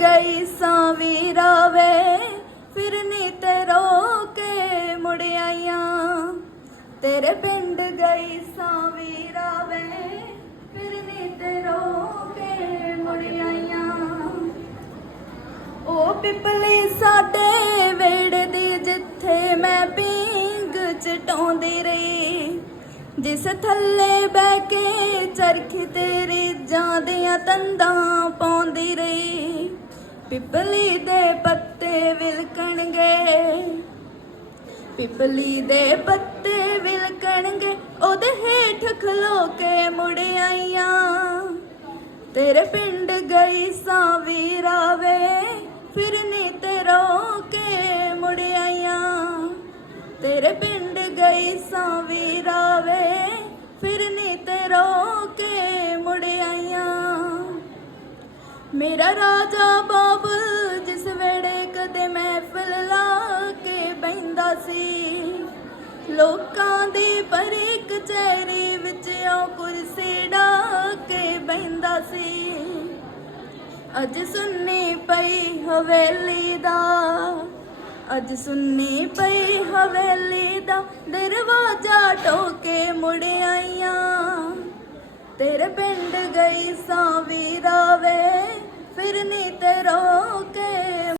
ਗਈ ਸਾਂ ਵੀਰਾ ਵੇ, ਫਿਰ ਤੇ ਰੋ ਕੇ ਮੁੜ ਆਈਆਂ ਤੇਰੇ ਪਿੰਡ ਗਈ ਸਾਂ ਵੀਰਾ ਵੇ, ਫਿਰ ਤੇ ਰੋ ਕੇ ਮੁੜ ਆਈਆਂ ਉਹ ਪਿਪਲੀ ਸਾਡੇ ਵੇੜੇ ਦੀ, ਜਿੱਥੇ ਮੈਂ ਪੀਂਗ ਚਟਾਉਂਦੀ ਰਹੀ। ਜਿਸ ਥੱਲੇ ਬਹਿ ਕੇ ਚਰਖੀ ਤੇਰੀ ਜਾਂਦੀਆਂ ਤੰਦਾਂ ਪਾਉਂਦੀ ਪਿਪਲੀ ਦੇ ਪੱਤੇ ਵਿਲਕਣਗੇ। ਪਿਪਲੀ ਦੇ ਪੱਤੇ ਵਿਲਕਣਗੇ, ਉਹਦੇ ਹੇਠ ਖਲੋ ਕੇ ਮੁੜ ਆਈਆਂ। ਤੇਰੇ ਪਿੰਡ ਗਈ ਸਾਂ ਵੀਰਾ ਫਿਰ ਨੀ ਤੇ ਰੋ ਕੇ ਮੁੜ ਆਈਆਂ। ਤੇਰੇ ਪਿੰਡ ਗਈ ਸਾਂ ਵੀਰਾ ਫਿਰ ਨੀ ਤੇ ਰੋ ਕੇ ਮੁੜ ਆਈਆਂ। ਮੇਰਾ ਰਾਜਾ ਲੋਕਾਂ ਦੀ ਪਰੀ ਕਚਹਿਰੀ ਵਿੱਚ ਉਹ ਕੁਰਸੀ ਢਾ ਕੇ ਬੈੰਦਾ ਸੀ। ਅੱਜ ਸੁਣਨੀ ਪਈ ਹਵੇਲੀ ਦਾ, ਅੱਜ ਸੁਣਨੀ ਪਈ ਹਵੇਲੀ ਦਾ, ਦਰਵਾਜ਼ਾ ਟੋਕੇ ਮੁੜ ਆਈਆਂ। ਤੇਰੇ ਪਿੰਡ ਗਈ ਸਾਂ ਵੀਰਾ ਵੇ ਫਿਰ ਨੀ